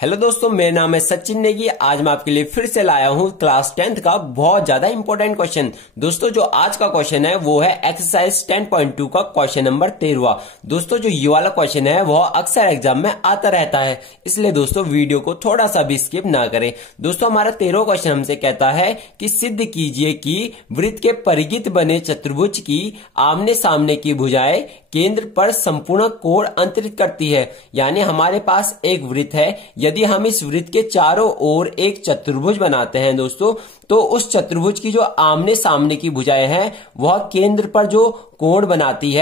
Hello दोस्तों, मेरा नाम है सचिन नेगी। आज मैं आपके लिए फिर से लाया हूं क्लास 10th का बहुत ज्यादा इंपॉर्टेंट क्वेश्चन। दोस्तों जो आज का क्वेश्चन है वो है एक्सरसाइज 10.2 का क्वेश्चन नंबर 13। दोस्तों जो ये वाला क्वेश्चन है वह अक्सर एग्जाम में आता रहता है, इसलिए दोस्तों वीडियो को थोड़ा सा भी स्किप ना करें। दोस्तों हमारा 13वां क्वेश्चन हमसे कहता है कि सिद्ध कीजिए कि वृत्त के परिगित बने चतुर्भुज की आमने सामने की भुजाएं केंद्र पर संपूर्ण कोण अंतरित करती है। यानी हमारे पास एक वृत्त है, यदि हम इस वृत्त के चारों ओर एक चतुर्भुज बनाते हैं दोस्तों, तो उस चतुर्भुज की जो आमने सामने की भुजाएं हैं वह केंद्र पर जो कोण बनाती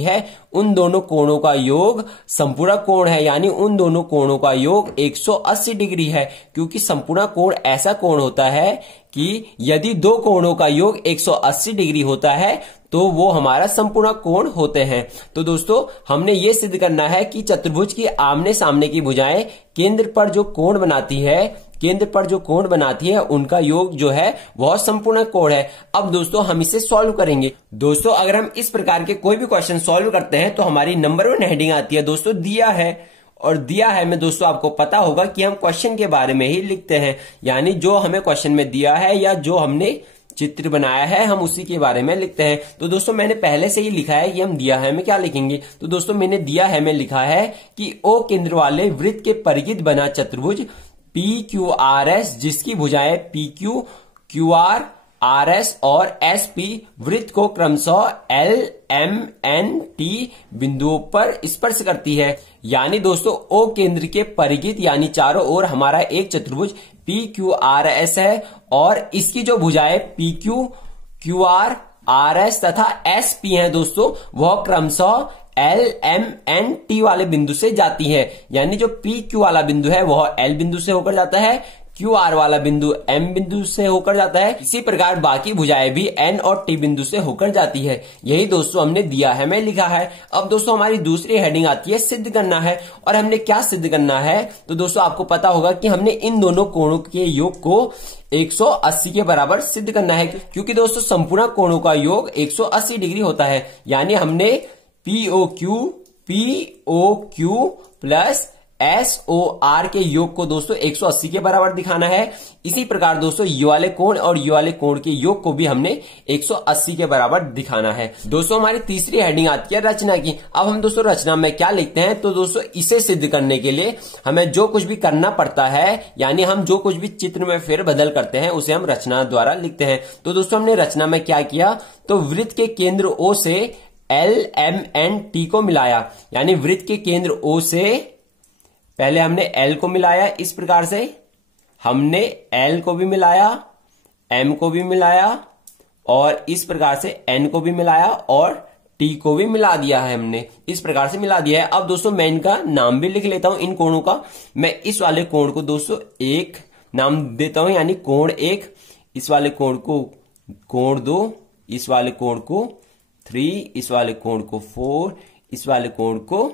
है, उन दोनों कोणों का योग संपूर्ण कोण है। यानी उन दोनों कोणों का योग 180 डिग्री है, क्योंकि संपूर्ण कोण ऐसा कोण होता है कि यदि दो कोणों का योग 180 डिग्री होता है तो वो हमारा संपूर्ण कोण होते हैं। तो दोस्तों हमने ये सिद्ध करना है कि चतुर्भुज की आमने सामने की भुजाएं केंद्र पर जो कोण बनाती है उनका योग जो है वह संपूर्ण कोण है। अब दोस्तों हम इसे सॉल्व करेंगे। दोस्तों अगर हम इस प्रकार के कोई भी क्वेश्चन सॉल्व करते हैं तो हमारी नंबर 1 हेडिंग आती है दोस्तों दिया है, और दिया है में दोस्तों आपको पता होगा कि हम क्वेश्चन के बारे में ही लिखते हैं। यानी जो हमें क्वेश्चन में दिया है या जो हमने चित्र बनाया है हम उसी के बारे में लिखते हैं। तो दोस्तों मैंने पहले से ही लिखा है कि हम दिया है में क्या लिखेंगे। तो दोस्तों मैंने दिया है में लिखा है कि ओ केंद्र वाले वृत्त के परिगित बना चतुर्भुज PQRS जिसकी भुजाएं PQ, QR, RS और SP वृत्त को क्रमशः L, M, N, T बिंदुओं पर स्पर्श करती है। यानी दोस्तों O केंद्र के परिगित यानी चारों ओर हमारा एक चतुर्भुज PQRS है, और इसकी जो भुजाएं PQ, QR, RS तथा SP हैं दोस्तों वह क्रमशः L, M, N, T वाले बिंदु से जाती है। यानी जो PQ वाला बिंदु है वह L बिंदु से होकर जाता है, QR वाला बिंदु M बिंदु से होकर जाता है, इसी प्रकार बाकी भुजाएं भी N और T बिंदु से होकर जाती है। यही दोस्तों हमने दिया है में लिखा है। अब दोस्तों हमारी दूसरी हेडिंग आती है सिद्ध करना है, और हमने क्या सिद्ध करना है। तो दोस्तों आपको पता होगा कि हमने इन दोनों कोणों के योग को 180 के बराबर सिद्ध करना है, क्योंकि दोस्तों संपूर्ण कोणों का योग 180 डिग्री होता है। यानी हमने POQ प्लस SOR के योग को दोस्तों 180 के बराबर दिखाना है। इसी प्रकार दोस्तों ये वाले कोण और ये वाले कोण के योग को भी हमने 180 के बराबर दिखाना है। दोस्तों हमारी तीसरी हेडिंग आती है रचना की। अब हम दोस्तों रचना में क्या लिखते हैं। तो दोस्तों इसे सिद्ध करने के लिए हमें जो कुछ भी करना पड़ता है, यानी हम जो कुछ भी चित्र में फेर बदल करते हैं उसे हम रचना द्वारा लिखते हैं। तो दोस्तों हमने रचना में क्या किया, तो वृत्त के केंद्र O से L, M, N, T को मिलाया। यानी वृत्त के केंद्र O से पहले हमने L को मिलाया, इस प्रकार से हमने L को भी मिलाया, M को भी मिलाया, और इस प्रकार से N को भी मिलाया और T को भी मिला दिया है। हमने इस प्रकार से मिला दिया है। अब दोस्तों मैं इनका नाम भी लिख लेता हूं इन कोणों का। मैं इस वाले कोण को दोस्तों 1 नाम देता हूं, यानी कोण 1, इस वाले कोण को कोण 2, इस वाले कोण को 3, इस वाले कोण को 4, इस वाले कोण को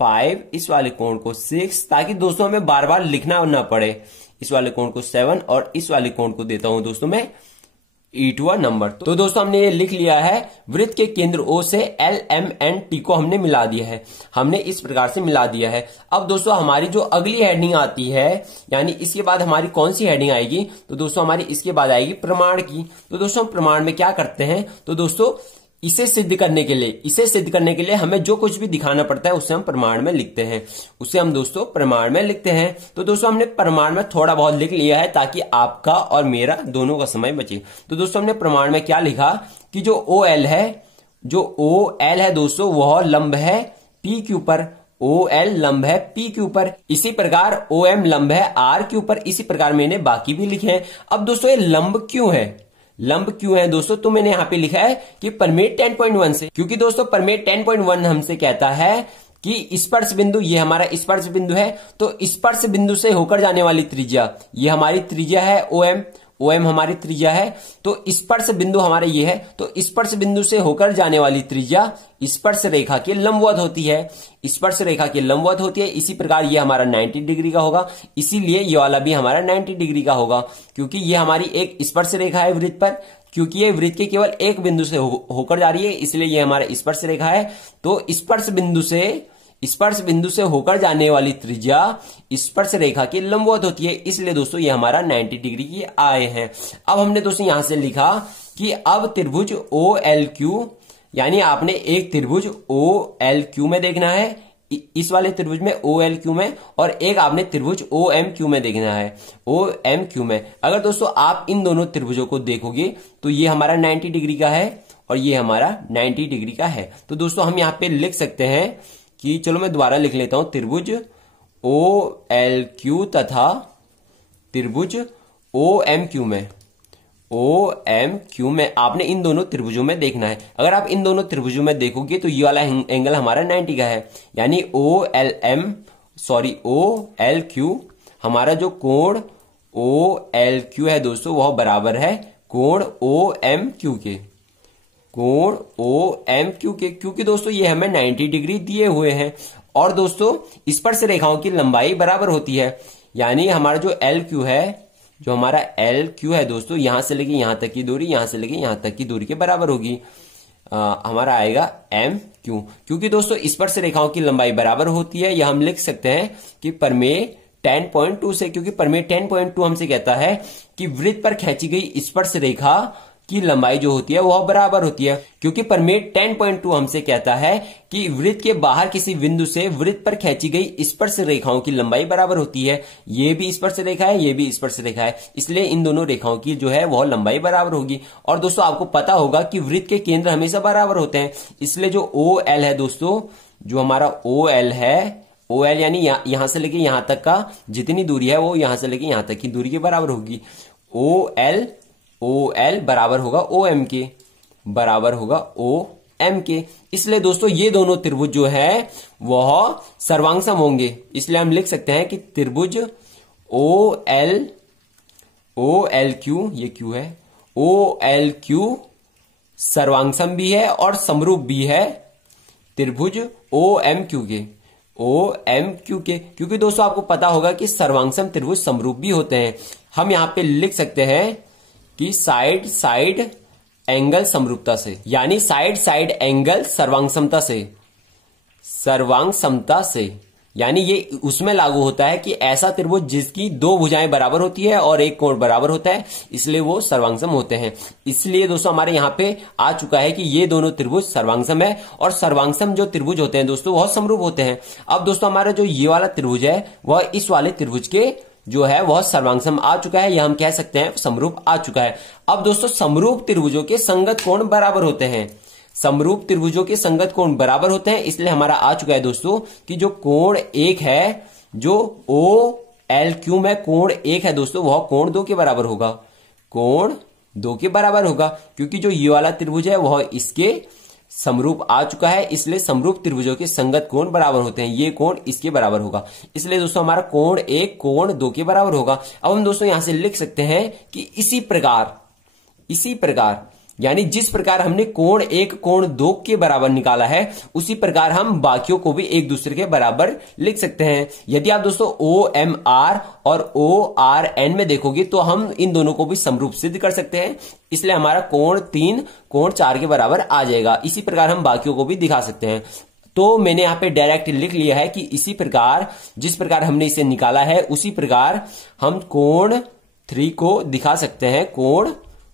5, इस वाले कोण को 6, ताकि दोस्तों हमें बार बार लिखना ना पड़े। इस वाले कोण को 7 और इस वाले कोण को देता हूं दोस्तों मैं 8वां नंबर। तो दोस्तों हमने ये लिख लिया है, वृत्त के केंद्र O से L, M, N, T को हमने मिला दिया है। हमने इस प्रकार से मिला दिया है। अब दोस्तों हमारी जो अगली हेडिंग आती है, यानी इसके बाद हमारी कौन सी हेडिंग आएगी, तो दोस्तों हमारी इसके बाद आएगी प्रमाण की। तो दोस्तों हम प्रमाण में क्या करते हैं, तो दोस्तों इसे सिद्ध करने के लिए हमें जो कुछ भी दिखाना पड़ता है उसे हम प्रमाण में लिखते हैं, तो दोस्तों हमने प्रमाण में थोड़ा बहुत लिख लिया है ताकि आपका और मेरा दोनों का समय बचे। तो दोस्तों हमने प्रमाण में क्या लिखा कि जो OL है दोस्तों वह लंब है PQ पर, OL लंब है PQ पर। इसी प्रकार OM लंब है R के ऊपर। इसी प्रकार मैंने बाकी भी लिखे हैं। अब दोस्तों ये लंब क्यों है दोस्तों, तो मैंने यहां पे लिखा है कि परमेट 10.1 से, क्योंकि दोस्तों परमेट 10.1 हमसे कहता है कि स्पर्श बिंदु, ये हमारा स्पर्श बिंदु है, तो स्पर्श बिंदु से होकर जाने वाली त्रिज्या, ये हमारी त्रिज्या है OM हमारी त्रिज्या है, तो स्पर्श बिंदु हमारे ये है, तो स्पर्श बिंदु से होकर जाने वाली त्रिज्या स्पर्श रेखा के लंबवत होती है, इसी प्रकार ये हमारा 90 डिग्री का होगा, इसीलिए ये वाला भी हमारा 90 डिग्री का होगा, क्योंकि ये हमारी एक स्पर्श रेखा है वृत्त पर, क्योंकि ये वृत्त के केवल एक बिंदु से होकर जा रही है, इसलिए ये हमारा स्पर्श रेखा है। तो स्पर्श बिंदु से स्पर्श बिंदु से होकर जाने वाली त्रिज्या स्पर्श रेखा की लंबवत होती है, इसलिए दोस्तों ये हमारा 90 डिग्री की आए हैं। अब हमने दोस्तों यहां से लिखा कि अब त्रिभुज OLQ, यानी आपने एक त्रिभुज OLQ में देखना है, इस वाले त्रिभुज में OLQ में, और एक आपने त्रिभुज OMQ में देखना है, OMQ में। अगर दोस्तों आप इन दोनों त्रिभुजों को देखोगे तो ये हमारा 90 डिग्री का है और ये हमारा 90 डिग्री का है। तो दोस्तों हम यहां पे लिख सकते हैं कि, चलो मैं दोबारा लिख लेता हूं, त्रिभुज OLQ तथा त्रिभुज OMQ में आपने इन दोनों त्रिभुजों में देखना है। अगर आप इन दोनों त्रिभुजों में देखोगे तो ये वाला एंगल हमारा 90 का है, यानी OLQ हमारा जो कोण OLQ है दोस्तों वह बराबर है कोण OMQ के, क्योंकि दोस्तों ये हमें 90 डिग्री दिए हुए हैं। और दोस्तों स्पर्श रेखाओं की लंबाई बराबर होती है, यानी हमारा जो LQ है, जो हमारा LQ है दोस्तों, यहां से लेके यहां तक की दूरी, यहां से लेके यहां तक की दूरी के बराबर होगी, हमारा आएगा MQ। क्योंकि दोस्तों स्पर्श रेखाओं की लंबाई बराबर होती है, यह हम लिख सकते हैं कि प्रमेय 10.2 से, क्योंकि प्रमेय 10.2 हमसे कहता है कि वृत्त पर खींची गई स्पर्श रेखा की लंबाई जो होती है वह बराबर होती है, क्योंकि प्रमेय 10.2 हमसे कहता है कि वृत्त के बाहर किसी बिंदु से वृत्त पर खींची गई स्पर्श रेखाओं की लंबाई बराबर होती है। ये भी स्पर्श रेखा है, ये भी स्पर्श रेखा है, इसलिए इन दोनों रेखाओं की जो है वह लंबाई बराबर होगी। और दोस्तों आपको पता होगा कि वृत्त के केंद्र हमेशा बराबर होते हैं, इसलिए जो OL है दोस्तों, जो हमारा OL है, OL यानी यहां से लेके यहां तक का जितनी दूरी है वो यहां से लेके यहां तक की दूरी के बराबर होगी। OL बराबर होगा OM के, बराबर होगा OM के। इसलिए दोस्तों ये दोनों त्रिभुज जो है वह सर्वांगसम होंगे, इसलिए हम लिख सकते हैं कि त्रिभुज OLQ, ये Q है, OLQ सर्वांगसम भी है और समरूप भी है त्रिभुज OMQ के, क्योंकि दोस्तों आपको पता होगा कि सर्वांगसम त्रिभुज समरूप भी होते हैं। हम यहां पे लिख सकते हैं कि साइड एंगल समरूपता से, यानी साइड एंगल सर्वांगसमता से, यानी ये उसमें लागू होता है कि ऐसा त्रिभुज जिसकी दो भुजाएं बराबर होती है और एक कोण बराबर होता है, इसलिए वो सर्वांगसम होते हैं। इसलिए दोस्तों हमारे यहां पे आ चुका है कि ये दोनों त्रिभुज सर्वांगसम है, और सर्वांगसम जो त्रिभुज होते हैं दोस्तों वह समरूप होते हैं। अब दोस्तों हमारा जो ये वाला त्रिभुज है वह इस वाले त्रिभुज के जो है वह सर्वांगसम आ चुका है, या हम कह सकते हैं समरूप आ चुका है। अब दोस्तों समरूप त्रिभुजों के संगत कोण बराबर होते हैं, समरूप त्रिभुजों के संगत कोण बराबर होते हैं, इसलिए हमारा आ चुका है दोस्तों कि जो कोण 1 है, जो OLQ में कोण 1 है दोस्तों, वह कोण 2 के बराबर होगा, कोण 2 के बराबर होगा, क्योंकि जो ये वाला त्रिभुज है वह इसके समरूप आ चुका है, इसलिए समरूप त्रिभुजों के संगत कोण बराबर होते हैं, ये कोण इसके बराबर होगा, इसलिए दोस्तों हमारा कोण 1 कोण 2 के बराबर होगा। अब हम दोस्तों यहां से लिख सकते हैं कि इसी प्रकार यानी जिस प्रकार हमने कोण 1 कोण 2 के बराबर निकाला है, उसी प्रकार हम बाकियों को भी एक दूसरे के बराबर लिख सकते हैं। यदि आप दोस्तों OMR और ORN में देखोगे तो हम इन दोनों को भी समरूप सिद्ध कर सकते हैं, इसलिए हमारा कोण 3 कोण 4 के बराबर आ जाएगा। इसी प्रकार हम बाकियों को भी दिखा सकते हैं। तो मैंने यहां पे डायरेक्ट लिख लिया है कि इसी प्रकार जिस प्रकार हमने इसे निकाला है उसी प्रकार हम कोण 3 को दिखा सकते हैं कोण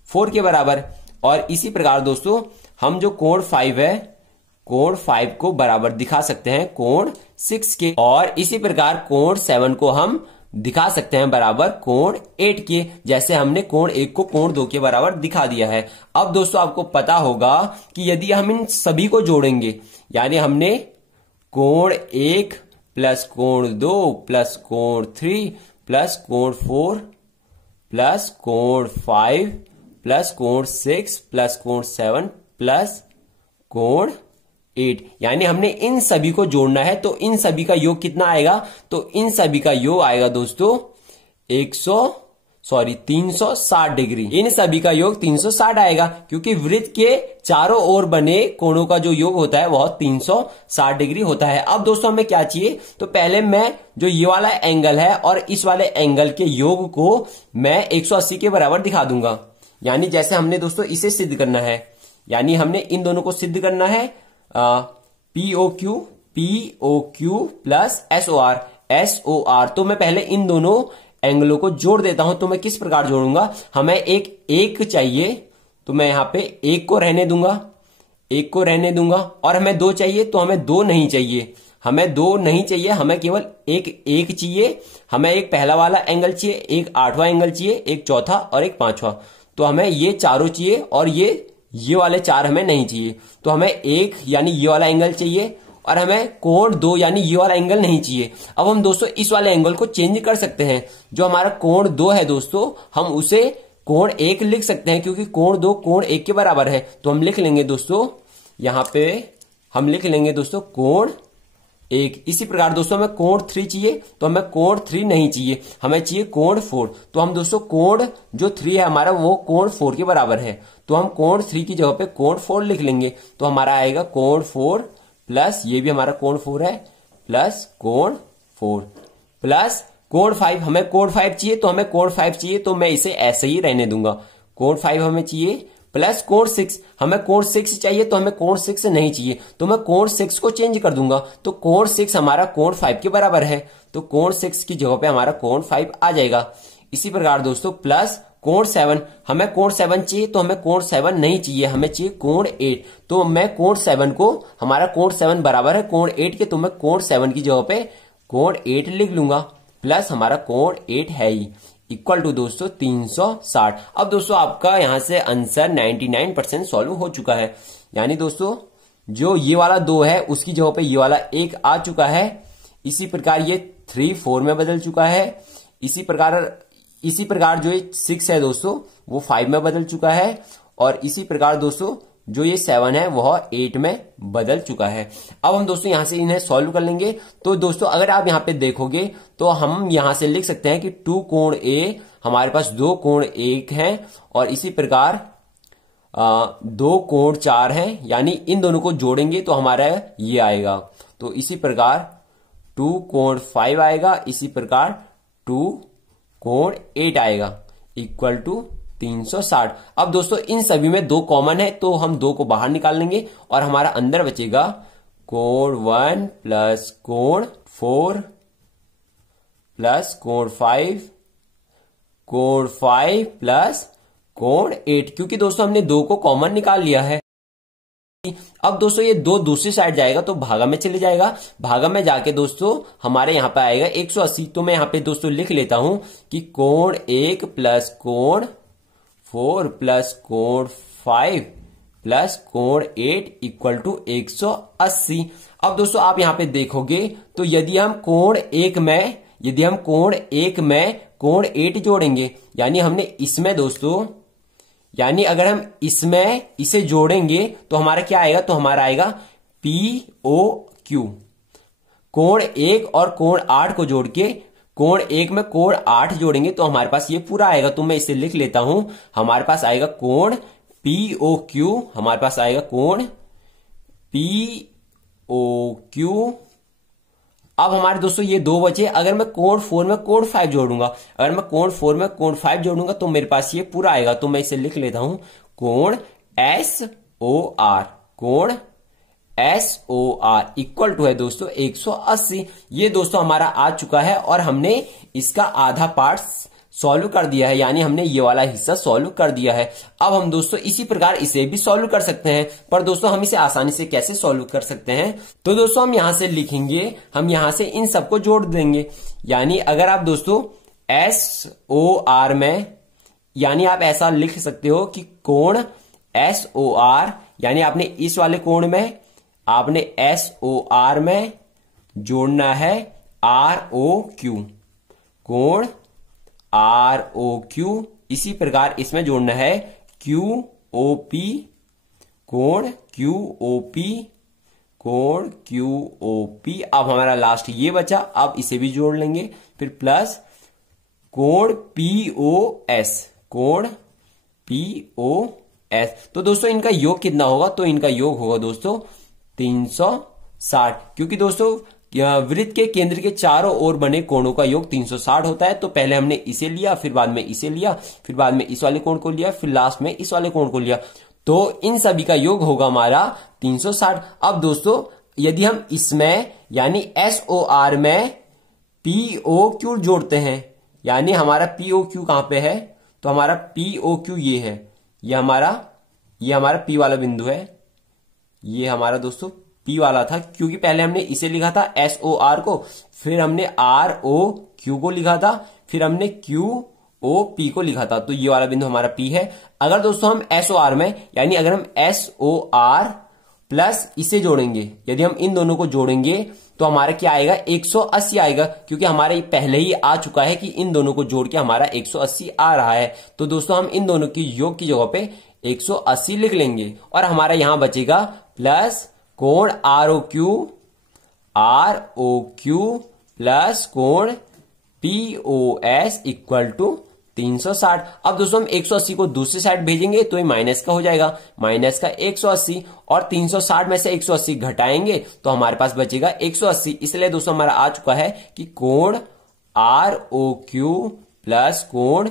4 के बराबर, और इसी प्रकार दोस्तों हम जो कोण 5 है, कोण 5 को बराबर दिखा सकते हैं कोण 6 के, और इसी प्रकार कोण 7 को हम दिखा सकते हैं बराबर कोण 8 के, जैसे हमने कोण 1 को कोण 2 के बराबर दिखा दिया है। अब दोस्तों आपको पता होगा कि यदि हम इन सभी को जोड़ेंगे, यानी हमने कोण 1 प्लस कोण 2 प्लस कोण 3 प्लस कोण 4 प्लस कोण 5 प्लस कोण 6 प्लस कोण 7 प्लस कोण 8, यानी हमने इन सभी को जोड़ना है, तो इन सभी का योग कितना आएगा, तो इन सभी का योग आएगा दोस्तों 360 डिग्री। इन सभी का योग 360 आएगा, क्योंकि वृत्त के चारों ओर बने कोणों का जो योग होता है वह 360 डिग्री होता है। अब दोस्तों हमें क्या चाहिए, तो पहले मैं जो ये वाला एंगल है और इस वाले एंगल के योग को मैं 180 के बराबर दिखा दूंगा, यानी जैसे हमने दोस्तों इसे सिद्ध करना है, यानी हमने इन दोनों को सिद्ध करना है, POQ POQ plus SOR। SOR तो मैं पहले इन दोनों एंगलों को जोड़ देता हूं। तो मैं किस प्रकार जोड़ूंगा, हमें एक चाहिए तो मैं यहां पे एक को रहने दूंगा, और हमें दो चाहिए तो हमें दो नहीं चाहिए, हमें केवल एक चाहिए। हमें एक पहला वाला एंगल चाहिए, एक 8वां एंगल चाहिए, एक चौथा और एक 5वां। तो हमें ये चारों चाहिए और ये वाले चार हमें नहीं चाहिए। तो हमें एक यानी ये वाला एंगल चाहिए और हमें कोण 2 यानी ये वाला एंगल नहीं चाहिए। अब हम दोस्तों इस वाले एंगल को चेंज कर सकते हैं। जो हमारा कोण 2 है दोस्तों, हम उसे कोण 1 लिख सकते हैं, क्योंकि कोण 2 कोण 1 के बराबर है। तो हम लिख लेंगे दोस्तों, यहां पे हम लिख लेंगे दोस्तों कोण 1। इसी प्रकार दोस्तों हमें कोण 3 चाहिए तो हमें कोण 3 नहीं चाहिए, हमें चाहिए कोण 4। तो हम दोस्तों कोण जो 3 है हमारा वो कोण 4 के बराबर है। तो हम कोण 3 की जगह पे कोण 4 लिख लेंगे। तो हमारा आएगा कोण 4 प्लस ये भी हमारा कोण 4 है, प्लस कोण 4 प्लस कोण 5। हमें कोण 5 चाहिए तो हमें कोण 5 चाहिए तो मैं इसे ऐसे ही रहने दूंगा। कोण 5 हमें चाहिए प्लस कोण 6। हमें कोण 6 चाहिए तो हमें कोण 6 नहीं चाहिए, तो मैं कोण 6 को चेंज कर दूंगा। तो कोण 6 हमारा कोण 5 के बराबर है। तो कोण 6 की जगह पे हमारा कोण 5 आ जाएगा। इसी प्रकार दोस्तों प्लस कोण 7। हमें कोण 7 चाहिए तो हमें कोण 7 नहीं चाहिए, हमें चाहिए कोण 8। तो मैं कोण 7 को, हमारा कोण 7 बराबर है कोण 8 के, तो मैं कोण 7 की जगह पे कोण 8 लिख लूंगा। प्लस हमारा कोण 8 है ही, इक्वल टू दोस्तों 360। अब दोस्तों आपका यहां से आंसर 99% सॉल्व हो चुका है। यानी दोस्तों जो ये वाला 2 है उसकी जगह पे ये वाला 1 आ चुका है। इसी प्रकार ये 3 4 में बदल चुका है। इसी प्रकार जो ये 6 है दोस्तों वो 5 में बदल चुका है। और इसी प्रकार दोस्तों जो ये 7 है वह 8 में बदल चुका है। अब हम दोस्तों यहां से इन्हें सॉल्व कर लेंगे। तो दोस्तों अगर आप यहां पे देखोगे तो हम यहां से लिख सकते हैं कि 2 कोण A, हमारे पास 2 कोण 1 हैं और इसी प्रकार 2 कोण 4 हैं। यानी इन दोनों को जोड़ेंगे तो हमारा ये आएगा। तो इसी प्रकार 2 कोण 5 आएगा, इसी प्रकार 2 कोण 8 आएगा, इक्वल टू 360। अब दोस्तों इन सभी में 2 कॉमन है तो हम 2 को बाहर निकाल लेंगे और हमारा अंदर बचेगा कोण 1 प्लस कोण 4 प्लस कोण 5 प्लस कोण 8, क्योंकि दोस्तों हमने 2 को कॉमन निकाल लिया है। अब दोस्तों ये 2 दूसरी साइड जाएगा तो भागा में चले जाएगा। भागा में जाके दोस्तों हमारे यहां पे आएगा 180। तो मैं यहां पे दोस्तों लिख लेता हूं कि कोण 1 प्लस कोण 4 प्लस कोण 5 प्लस कोण 8 इक्वल टू 180। अब दोस्तों आप यहां पे देखोगे तो यदि हम कोण 1 में कोण 8 जोड़ेंगे, यानी हमने इसमें दोस्तों, यानी अगर हम इसमें इसे जोड़ेंगे तो हमारा क्या आएगा, तो हमारा आएगा POQ। कोण 1 और कोण 8 को जोड़ के कोण 1 में कोण 8 जोड़ेंगे तो हमारे पास ये पूरा आएगा। तो मैं इसे लिख लेता हूं, हमारे पास आएगा कोण POQ, हमारे पास आएगा कोण POQ। अब हमारे दोस्तों ये 2 बचे। अगर मैं कोण 4 में कोण 5 जोड़ूंगा, अगर मैं कोण 4 में कोण 5 जोड़ूंगा तो मेरे पास ये पूरा आएगा। तो मैं इसे लिख लेता हूं कोण SOR, कोण SOR इक्वल टू है दोस्तों 180। ये दोस्तों हमारा आ चुका है और हमने इसका आधा पार्ट सॉल्व कर दिया है, यानी हमने ये वाला हिस्सा सॉल्व कर दिया है। अब हम दोस्तों इसी प्रकार इसे भी सॉल्व कर सकते हैं, पर दोस्तों हम इसे आसानी से कैसे सॉल्व कर सकते हैं, तो दोस्तों हम यहां से लिखेंगे, हम यहां से इन सबको जोड़ देंगे। यानी अगर आप दोस्तों SOR में, यानी आप ऐसा लिख सकते हो कि कोण SOR, यानी आपने इस वाले कोण में, आपने SOR में जोड़ना है ROQ, कोण ROQ। इसी प्रकार इसमें जोड़ना है QOP, कोण QOP, कोण QOP। अब हमारा लास्ट ये बचा, अब इसे भी जोड़ लेंगे। फिर प्लस कोण POS, कोण POS। तो दोस्तों इनका योग कितना होगा, तो इनका योग होगा दोस्तों 360, क्योंकि दोस्तों वृत्त के केंद्र के चारों ओर बने कोणों का योग 360 होता है। तो पहले हमने इसे लिया, फिर बाद में इसे लिया, फिर बाद में इस वाले कोण को लिया, फिर लास्ट में इस वाले कोण को लिया। तो इन सभी का योग होगा हमारा 360। अब दोस्तों यदि हम इसमें यानी SOR में POQ जोड़ते हैं, यानी हमारा POQ कहां पे है, तो हमारा POQ ये है, ये हमारा P वाला बिंदु है, ये हमारा दोस्तों P वाला था, क्योंकि पहले हमने इसे लिखा था SOR को, फिर हमने ROQ को लिखा था, फिर हमने QOP को लिखा था, तो ये वाला बिंदु हमारा P है। अगर दोस्तों हम SOR में यानी अगर हम SOR प्लस इसे जोड़ेंगे, यदि हम इन दोनों को जोड़ेंगे तो हमारा क्या आएगा, 180 आएगा, क्योंकि हमारे पहले ही आ चुका है कि इन दोनों को जोड़ के हमारा 180 आ रहा है। तो दोस्तों हम इन दोनों की योग की जगह पे 180 लिख लेंगे और हमारा यहां बचेगा प्लस कोण ROQ प्लस कोण POS इक्वल टू 360। अब दोस्तों हम 180 को दूसरी साइड भेजेंगे तो ये माइनस का हो जाएगा, माइनस का 180, और 360 में से 180 घटाएंगे तो हमारे पास बचेगा 180। इसलिए दोस्तों हमारा आ चुका है कि कोण ROQ प्लस कोण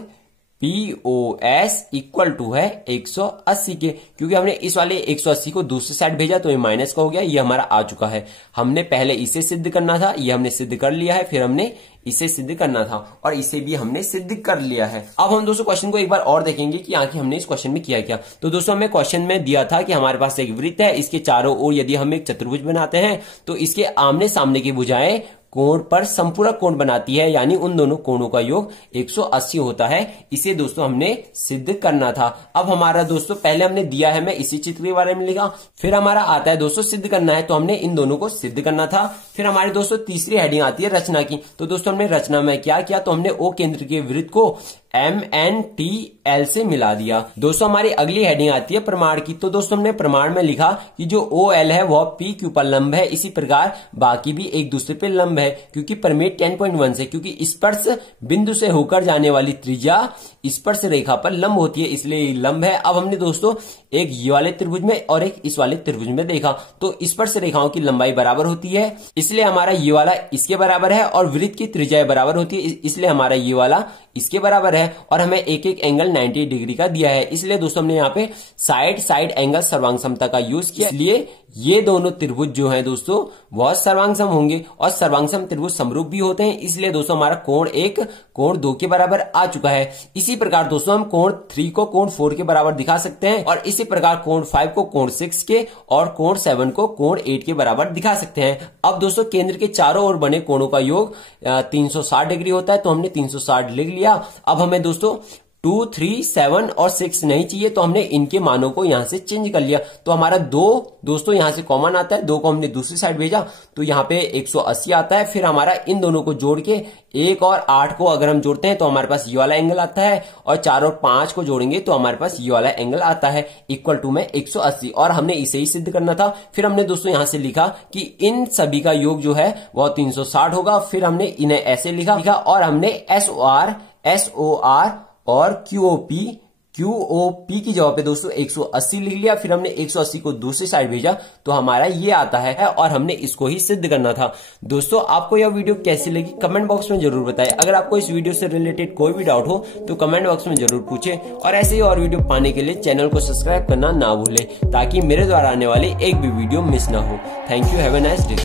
POS इक्वल टू है 180 के, क्योंकि हमने इस वाले 180 को दूसरी साइड भेजा तो ये माइनस का हो गया, ये हमारा आ चुका है। हमने पहले इसे सिद्ध करना था, ये हमने सिद्ध कर लिया है, फिर हमने इसे सिद्ध करना था और इसे भी हमने सिद्ध कर लिया है। अब हम दोस्तों क्वेश्चन को एक बार और देखेंगे कि आखिर हमने इस क्वेश्चन में किया क्या। तो दोस्तों हमें क्वेश्चन में दिया था कि हमारे पास एक वृत्त है, इसके चारों ओर यदि हम एक चतुर्भुज बनाते हैं तो इसके आमने सामने की भुजाएं कोण पर संपूरक कोण बनाती है, यानी उन दोनों कोणों का योग 180 होता है। इसे दोस्तों हमने सिद्ध करना था। अब हमारा दोस्तों पहले हमने दिया है, मैं इसी चित्र के बारे में लिखा, फिर हमारा आता है दोस्तों सिद्ध करना है, तो हमने इन दोनों को सिद्ध करना था। फिर हमारे दोस्तों तीसरी हेडिंग आती है रचना की। तो दोस्तों हमने रचना में क्या किया, तो हमने O केंद्र के वृत्त को MNTL से मिला दिया। दोस्तों हमारी अगली हेडिंग आती है प्रमाण की। तो दोस्तों हमने प्रमाण में लिखा कि जो OL है वह PQ पर लंब है, इसी प्रकार बाकी भी एक दूसरे पर लंब है, क्योंकि प्रमेय 10.1 से, क्योंकि स्पर्श बिंदु से होकर जाने वाली त्रिज्या स्पर्श रेखा पर लंब होती है, इसलिए लंब है। अब हमने दोस्तों एक ये वाले त्रिभुज में और एक इस वाले त्रिभुज में देखा, तो स्पर्श रेखाओं की लंबाई बराबर होती है, इसलिए हमारा ये वाला इसके बराबर है, और वृत्त की त्रिज्या बराबर होती है, इसलिए हमारा ये वाला इसके बराबर है। और हमें एक एक एंगल 90 डिग्री का दिया है, इसलिए दोस्तों हमने यहाँ पे साइड एंगल सर्वांग समता का यूज किया, इसलिए ये दोनों त्रिभुज जो है दोस्तों वह सर्वांग सम होंगे, और सर्वांग सम त्रिभुज समरूप भी होते हैं, इसलिए दोस्तों हमारा कोण 1 कोण 2 के बराबर आ चुका है। इसी प्रकार दोस्तों हम कोण 3 को कोण 4 के बराबर दिखा सकते हैं, और इसी प्रकार कोण 5 को कोण 6 के और कोण 7 को कोण 8 के बराबर दिखा सकते हैं। अब दोस्तों केंद्र के चारों ओर बने कोणों का योग 360 डिग्री होता है, तो हमने 360 लिख लिया। अब हमें दोस्तों 2, 3, 7 और 6 नहीं चाहिए, तो हमने इनके मानों को यहां से चेंज कर लिया। तो हमारा 2 दोस्तों यहां से कॉमन आता है, 2 को हमने दूसरी साइड भेजा तो यहां पे 180 आता है। फिर हमारा इन दोनों को जोड़ के 1 और 8 को अगर हम जोड़ते हैं तो हमारे पास ये वाला एंगल आता है, और 4 और 5 को जोड़ेंगे तो हमारे पास ये वाला एंगल आता है, इक्वल टू में 180, और हमने इसे ही सिद्ध करना था। फिर हमने दोस्तों यहां से लिखा कि इन सभी का योग जो है वह 360 होगा। फिर हमने इन्हें ऐसे लिखा और हमने SOR और QOP की जगह पे दोस्तों 180 लिख लिया। फिर हमने 180 को दूसरी साइड भेजा तो हमारा ये आता है, और हमने इसको ही सिद्ध करना था। दोस्तों आपको यह वीडियो कैसी लगी कमेंट बॉक्स में जरूर बताएं। अगर आपको इस वीडियो से रिलेटेड कोई भी डाउट हो तो कमेंट बॉक्स में जरूर पूछें, और ऐसे ही और वीडियो पाने के लिए चैनल को सब्सक्राइब करना ना भूलें, ताकि मेरे द्वारा आने वाली एक भी वीडियो मिस ना हो। Thank you, have a nice day.